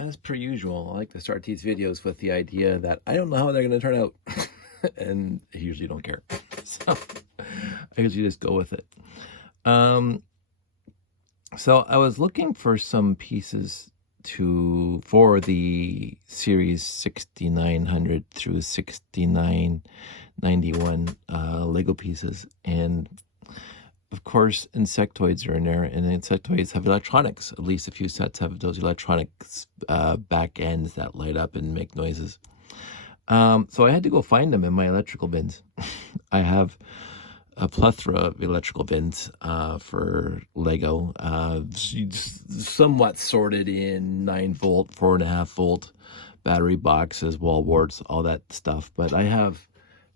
as per usual, I like to start these videos with the idea that I don't know how they're going to turn out, and I usually don't care. So I usually just go with it. So I was looking for some pieces for the series 6900 through 6991 Lego pieces, and of course insectoids are in there, and insectoids have electronics. At least a few sets have those electronics back ends that light up and make noises. So I had to go find them in my electrical bins. I have a plethora of electrical bins for Lego, somewhat sorted in 9-volt, 4.5-volt battery boxes, wall warts, all that stuff. But I have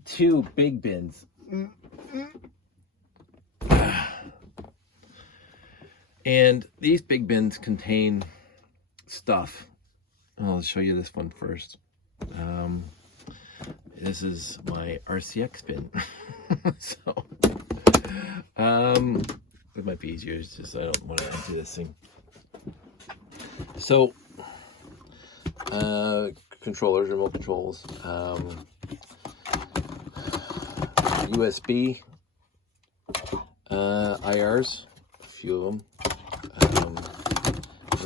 two big bins. And these big bins contain stuff. I'll show you this one first. This is my RCX bin. So, it might be easier. It's just I don't want to empty this thing. So, controllers, remote controls, USB, IRs, a few of them. I'm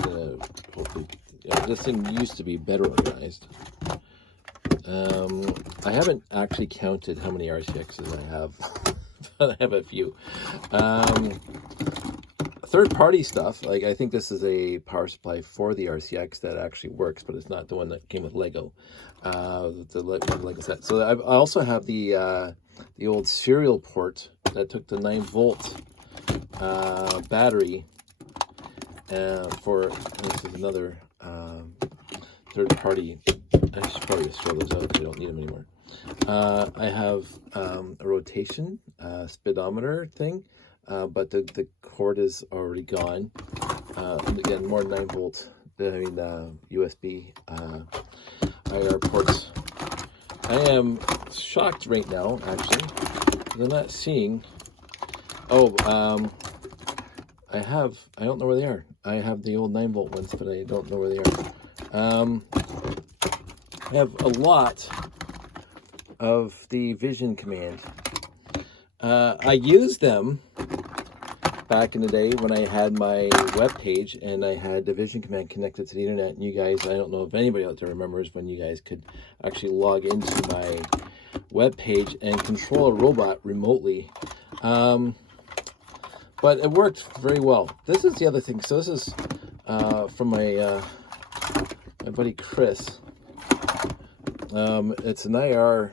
gonna hopefully, this thing used to be better organized. I haven't actually counted how many RCXs I have, but I have a few. Third-party stuff, like I think this is a power supply for the RCX that actually works, but it's not the one that came with Lego, the Lego set. So I also have the old serial port that took the 9-volt battery for, this is another third-party. I should probably just throw those out. I don't need them anymore. I have a rotation speedometer thing, but the cord is already gone. And again, more 9-volt, USB IR ports. I am shocked right now, actually. I'm not seeing. Oh, I don't know where they are. I have the old 9-volt ones, but I don't know where they are. I have a lot of the Vision Command. I used them back in the day when I had my web page and I had the Vision Command connected to the internet. And you guys, I don't know if anybody out there remembers when you guys could actually log into my web page and control a robot remotely. But it worked very well. This is the other thing. So this is from my buddy Chris. It's an IR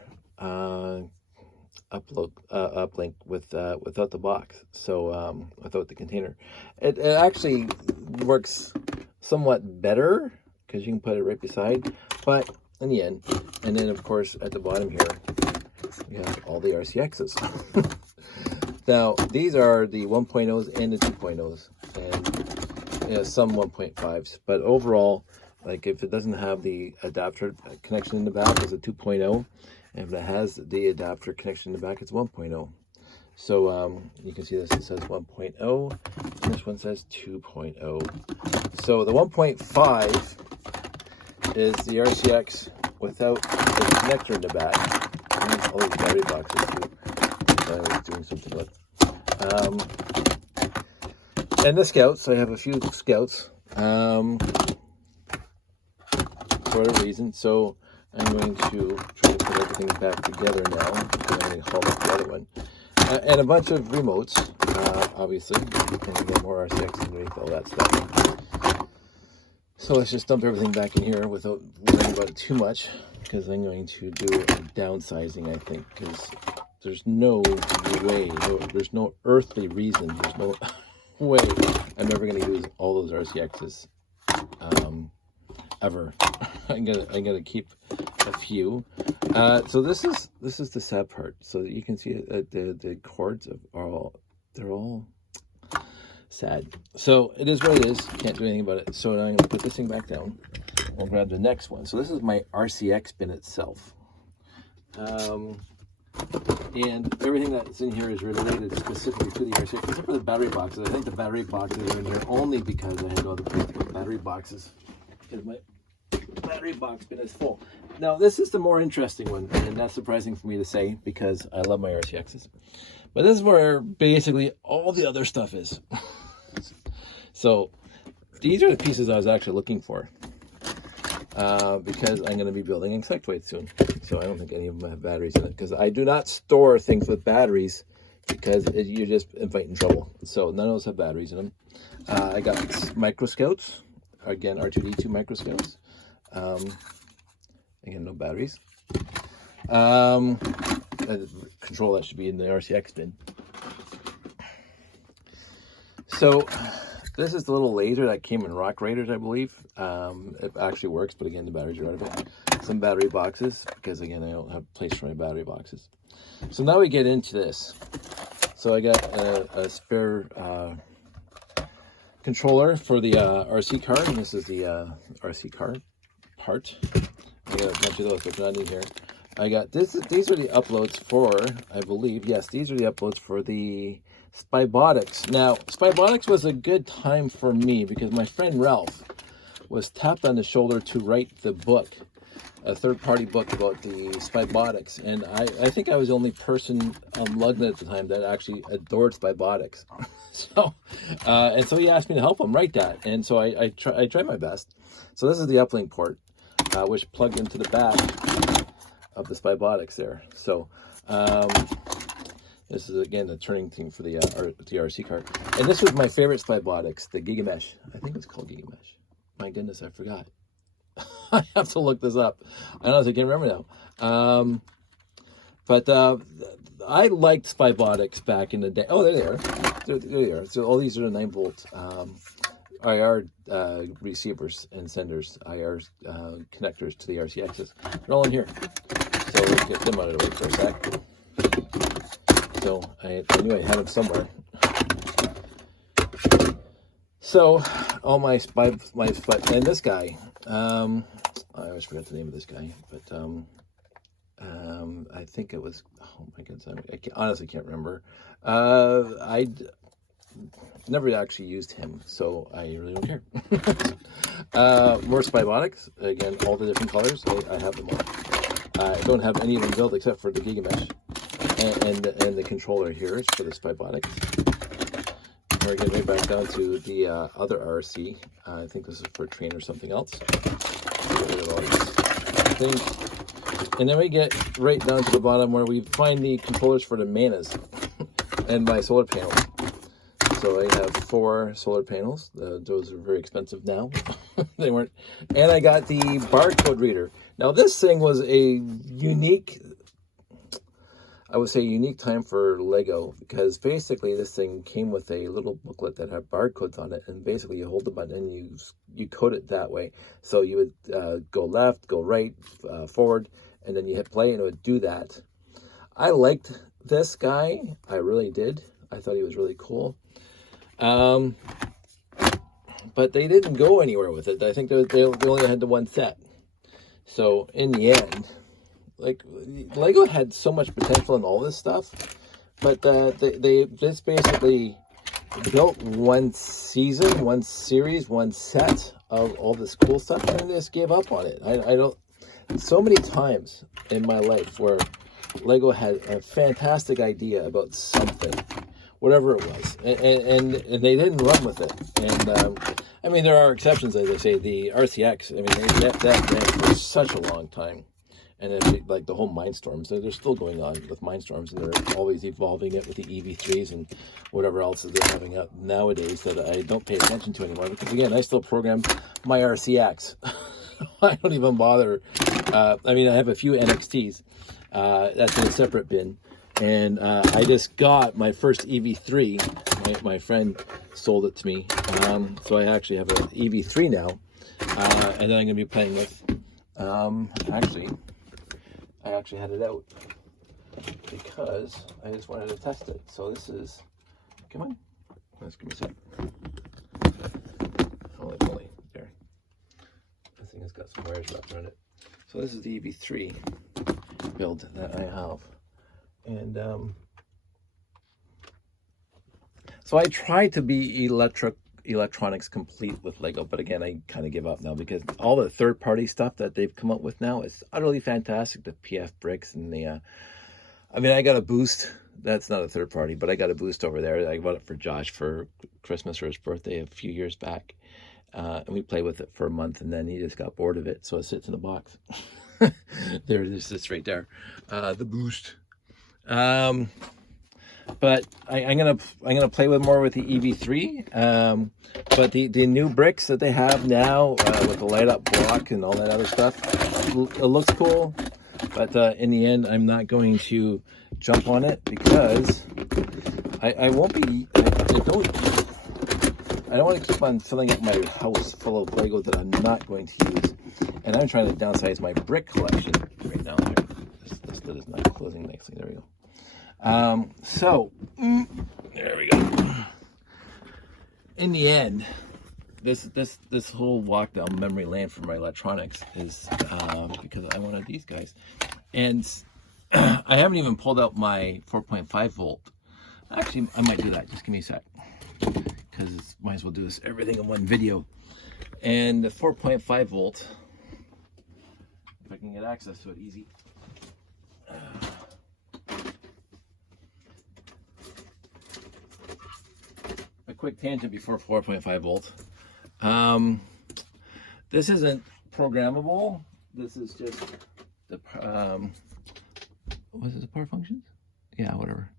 uplink without the box, so without the container. It actually works somewhat better because you can put it right beside, but in the end, and then of course at the bottom here we have all the RCXs. Now these are the 1.0s and the 2.0s, and some 1.5s, but overall, like if it doesn't have the adapter connection in the back, it's a 2.0. And if it has the adapter connection in the back, it's 1.0. So you can see this, it says 1.0, and this one says 2.0. So the 1.5 is the RCX without the connector in the back. And all these battery boxes too, I was doing something with. And the Scouts, I have a few Scouts. For whatever reason, so I'm going to try to put everything back together now. I'm going to haul up the other one, and a bunch of remotes, obviously, and get more RCX underneath all that stuff. So let's just dump everything back in here without worrying about it too much, because I'm going to do a downsizing, I think, because there's no way, there's no earthly reason, there's no way I'm ever going to use all those RCXs ever. I'm gonna keep a few. So this is the sad part. So you can see the cords they're all sad. So it is what it is. Can't do anything about it. So now I'm gonna put this thing back down. I'll grab the next one. So this is my RCX bin itself. And everything that's in here is related specifically to the RCX, except for the battery boxes. I think the battery boxes are in here only because I had no other place to put battery boxes. Because battery box bin is full. Now this is the more interesting one, and that's surprising for me to say because I love my RCXs. But this is where basically all the other stuff is. So these are the pieces I was actually looking for. Because I'm going to be building an insectoid soon. So I don't think any of them have batteries in it. Because I do not store things with batteries because you're just inviting trouble. So none of those have batteries in them. I got micro scouts. Again, R2D2 micro scouts. Again, no batteries. Control that should be in the RCX bin. So this is the little laser that came in Rock Raiders, I believe. It actually works, but again, the batteries are out of it. Some battery boxes, because again, I don't have place for my battery boxes. So now we get into this. So I got a spare controller for the RC card, and this is the RC card part. I got a bunch of those, but not in here. I got this. These are the uploads for, I believe, yes, these are the uploads for the Spybotics. Now, Spybotics was a good time for me because my friend Ralph was tapped on the shoulder to write the book, a third-party book about the Spybotics. And I think I was the only person on London at the time that actually adored Spybotics. So he asked me to help him write that. And so I tried my best. So this is the uplink port, which plugged into the back of the Spybotics there. So this is, again, the turning thing for the RC card. And this was my favorite Spybotics, the Gigamesh. I think it's called Gigamesh. My goodness, I forgot. I have to look this up. I honestly can't remember now. But I liked Spybotics back in the day. Oh, there they are. There they are. So all these are the 9-volt IR receivers and senders, IR connectors to the RCXs. They're all in here. So let's get them out of the way for a sec. So I knew I had them somewhere. So all my and this guy, I always forget the name of this guy, but I think it was, oh my goodness, I honestly can't remember. I never actually used him, so I really don't care. More Spybotics, again, all the different colors, I have them all. I don't have any of them built except for the Gigamesh. And the controller here is for the Spybotics. We're getting right back down to the other RC. I think this is for train or something else. Get rid of all these things. And then we get right down to the bottom where we find the controllers for the manas and my solar panels. So I have 4 solar panels. Those are very expensive now. They weren't. And I got the barcode reader. Now this thing was a unique, I would say, unique time for Lego, because basically this thing came with a little booklet that had barcodes on it, and basically you hold the button and you code it that way. So you would go left, go right, forward, and then you hit play and it would do that. I liked this guy. I really did. I thought he was really cool. But they didn't go anywhere with it. I think they only had the one set. So in the end, like, Lego had so much potential in all this stuff, but they just basically built one season, one series, one set of all this cool stuff, and they just gave up on it. I don't. So many times in my life where Lego had a fantastic idea about something, whatever it was, and they didn't run with it. And I mean, there are exceptions, as I say. The RCX, I mean, that ran for such a long time. And it's like the whole Mindstorms, they're still going on with Mindstorms, and they're always evolving it with the EV3s and whatever else that they're having out nowadays that I don't pay attention to anymore. Because again, I still program my RCX. I don't even bother. I mean, I have a few NXTs. That's in a separate bin. And I just got my first EV3. My friend sold it to me. So I actually have an EV3 now. And then I'm going to be playing with, I actually had it out because I just wanted to test it. So this is, come on, let's give me a sec. Holy, there. I think it's got some wires left on it. So this is the EV3 build that I have. And so I try to be electronics complete with Lego, but again, I kind of give up now because all the third-party stuff that they've come up with now is utterly fantastic. The PF bricks and the, I mean, I got a Boost. That's not a third party, but I got a Boost over there. I bought it for Josh for Christmas or his birthday a few years back. And we played with it for a month, and then he just got bored of it, so it sits in a box. There it sits right there, the Boost. But I'm gonna play with more with the EV3. But the new bricks that they have now with the light up block and all that other stuff, it looks cool. But in the end, I'm not going to jump on it because I won't be. I don't want to keep on filling up my house full of Lego that I'm not going to use. And I'm trying to downsize my brick collection right now. This lid is not closing nicely. There we go. So, there we go. In the end, this whole walk down memory lane for my electronics is because I wanted these guys. And I haven't even pulled out my 4.5 volt. Actually, I might do that. Just give me a sec. Because might as well do this everything in one video. And the 4.5 volt, if I can get access to it easy. A quick tangent before 4.5 volt. This isn't programmable. This is just the was it the power functions? Yeah, whatever.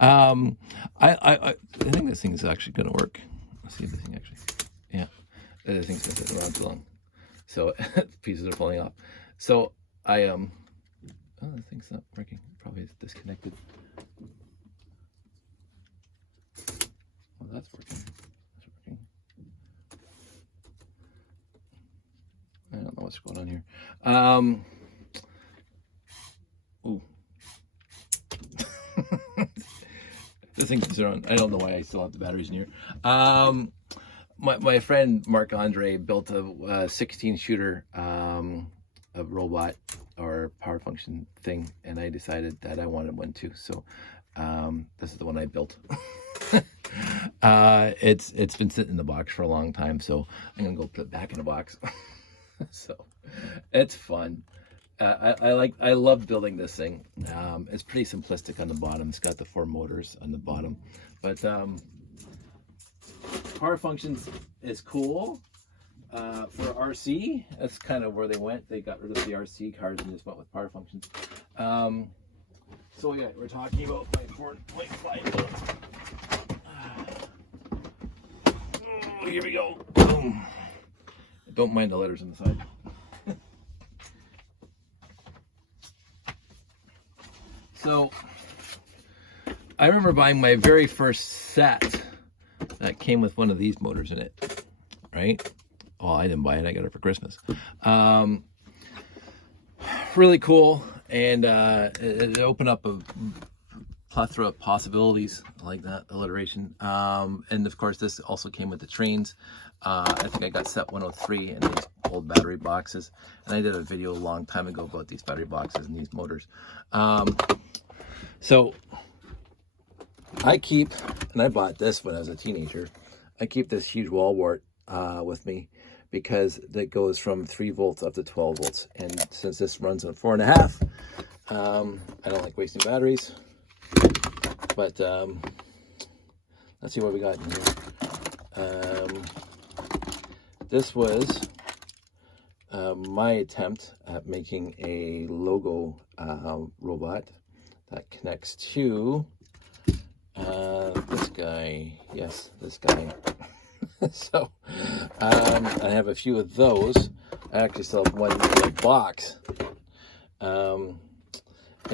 I think this thing is actually going to work. Let's see if this thing actually. Yeah, this thing's been sitting around too long, so pieces are falling off. So I oh, this thing's not working. Probably it's disconnected. Oh, that's working. That's working. I don't know what's going on here. Ooh. The things are on. I don't know why I still have the batteries in here. My friend Mark Andre built a 16 shooter a robot or power function thing, and I decided that I wanted one too. So this is the one I built. It's been sitting in the box for a long time, so I'm gonna go put it back in the box. So it's fun. I love building this thing. It's pretty simplistic on the bottom. It's got the 4 motors on the bottom, but power functions is cool. For RC, that's kind of where they went. They got rid of the RC cars and just went with power functions. So yeah, we're talking about my 4.5 volt. Oh, here we go. Boom. Don't mind the letters on the side. So, I remember buying my very first set that came with one of these motors in it, right? Oh, I didn't buy it. I got it for Christmas. Really cool, and it opened up a plethora of possibilities. I like that alliteration. And of course, this also came with the trains. I think I got set 103 in these old battery boxes, and I did a video a long time ago about these battery boxes and these motors. So I keep, and I bought this when I was a teenager, I keep this huge wall wart with me because it goes from 3 volts up to 12 volts. And since this runs on 4.5, I don't like wasting batteries. But let's see what we got in here. This was my attempt at making a logo robot that connects to this guy. Yes, this guy. So I have a few of those. I actually still have one in the box. And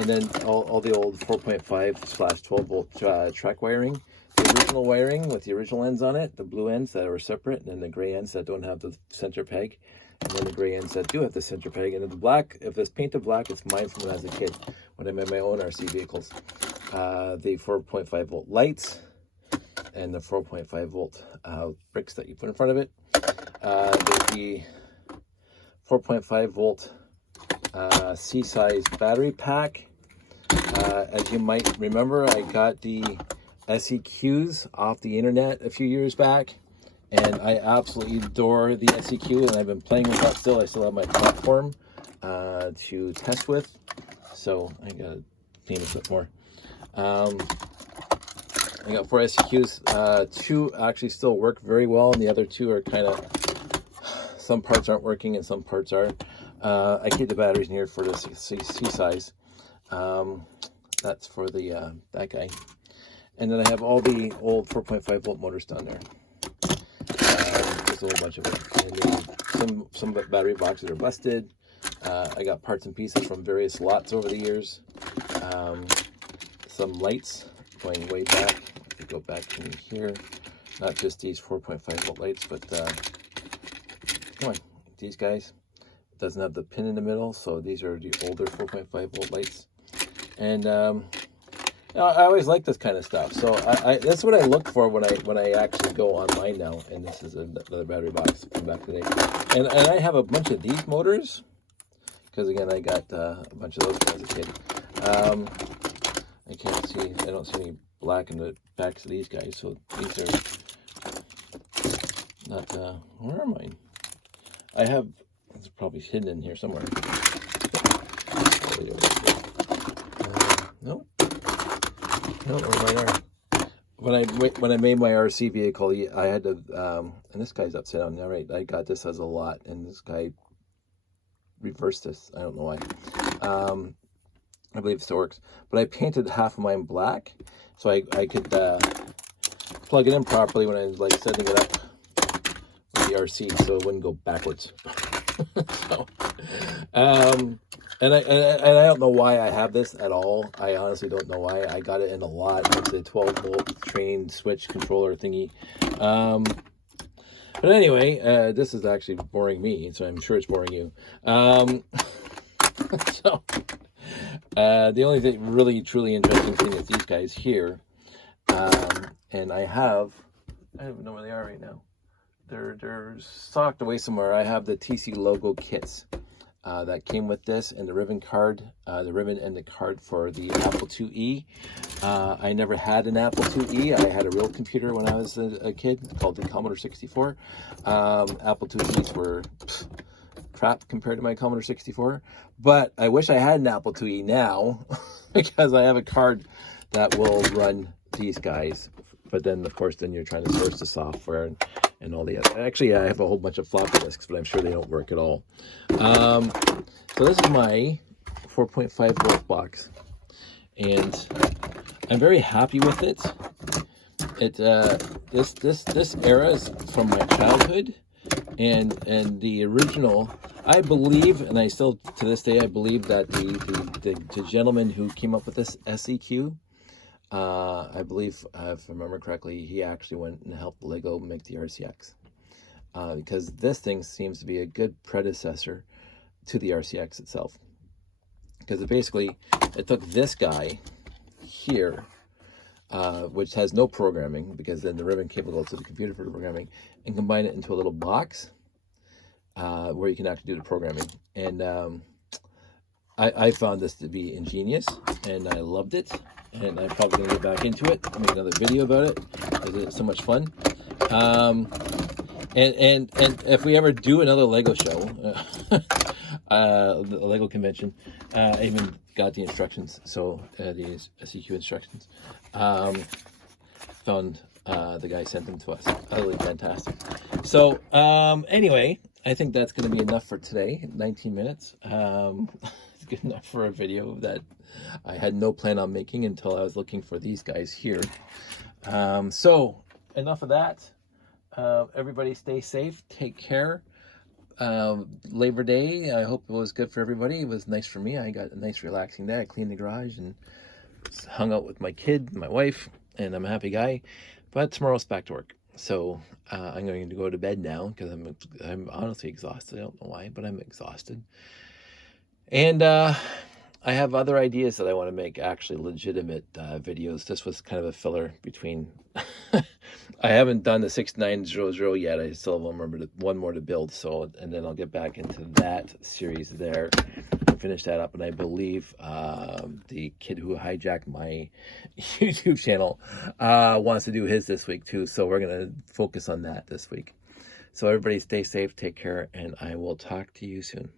then all the old 4.5/12 volt track wiring. The original wiring with the original ends on it, the blue ends that are separate, and then the gray ends that don't have the center peg, and then the gray ends that do have the center peg. And the black, if it's painted black, it's mine from when I was a kid, when I made my own RC vehicles. The 4.5 volt lights and the 4.5 volt bricks that you put in front of it. The 4.5 volt C-size battery pack. As you might remember, I got the SEQs off the internet a few years back, and I absolutely adore the SEQ, and I've been playing with that still. I still have my platform to test with, so I gotta clean this up more. I got 4 SEQs. 2 actually still work very well, and the other 2 are kind of, some parts aren't working and some parts are. I keep the batteries in here for the C size. That's for the that guy. And then I have all the old 4.5 volt motors down there. There's a whole bunch of them. Some battery boxes are busted. I got parts and pieces from various lots over the years. Some lights going way back. If you go back in here, not just these 4.5 volt lights, but come on, these guys. It doesn't have the pin in the middle, so these are the older 4.5 volt lights. And I always like this kind of stuff, so that's what I look for when I actually go online now. And this is another battery box that came back today. And I have a bunch of these motors, because again, I got a bunch of those when I was a kid. I can't see, I don't see any black in the backs of these guys, so these are not, where are mine? I have, it's probably hidden in here somewhere. Nope. No, mine are. When I made my RC vehicle, I had to, and this guy's upside down. All right, I got this as a lot, and this guy reversed this. I don't know why. I believe it still works. But I painted half of mine black, so I could plug it in properly when I was like setting it up with the RC, so it wouldn't go backwards. So, and I don't know why I have this at all. I honestly don't know why. I got it in a lot. It's a 12 volt train switch controller thingy. But anyway, this is actually boring me, so I'm sure it's boring you. So the only thing really truly interesting thing is these guys here. And I don't even know where they are right now. They're socked away somewhere. I have the TC logo kits that came with this, and the ribbon card, the ribbon and the card for the Apple IIe. I never had an Apple IIe. I had a real computer when I was a kid called the Commodore 64. Apple IIes were crap compared to my Commodore 64, but I wish I had an Apple IIe now because I have a card that will run these guys. But then, of course, then you're trying to source the software and all the other. Actually, I have a whole bunch of floppy disks, but I'm sure they don't work at all. So this is my 4.5 volt box, and I'm very happy with it. This era is from my childhood, and the original, I believe, and I still to this day I believe that the gentleman who came up with this SEQ. I believe, if I remember correctly, he actually went and helped Lego make the RCX. Because this thing seems to be a good predecessor to the RCX itself. Because it took this guy here, which has no programming, because then the ribbon cable goes to the computer for the programming, and combine it into a little box where you can actually do the programming. And I found this to be ingenious, and I loved it. And I'm probably going to get back into it, make another video about it, because it's so much fun. And if we ever do another Lego show, the Lego convention, I even got the instructions, so the SEQ instructions. Found the guy sent them to us. Utterly fantastic. So anyway, I think that's going to be enough for today. 19 minutes. It's good enough for a video that I had no plan on making until I was looking for these guys here. So enough of that. Everybody stay safe. Take care. Labor Day, I hope it was good for everybody. It was nice for me. I got a nice relaxing day. I cleaned the garage and hung out with my kid, my wife, and I'm a happy guy. But tomorrow's back to work. So I'm going to go to bed now because I'm honestly exhausted. I don't know why, but I'm exhausted. And I have other ideas that I want to make, actually legitimate videos. This was kind of a filler between. I haven't done the 6900 yet. I still have one more to build. So, and then I'll get back into that series there and finish that up. And I believe the kid who hijacked my YouTube channel wants to do his this week too. So we're going to focus on that this week. So everybody stay safe, take care, and I will talk to you soon.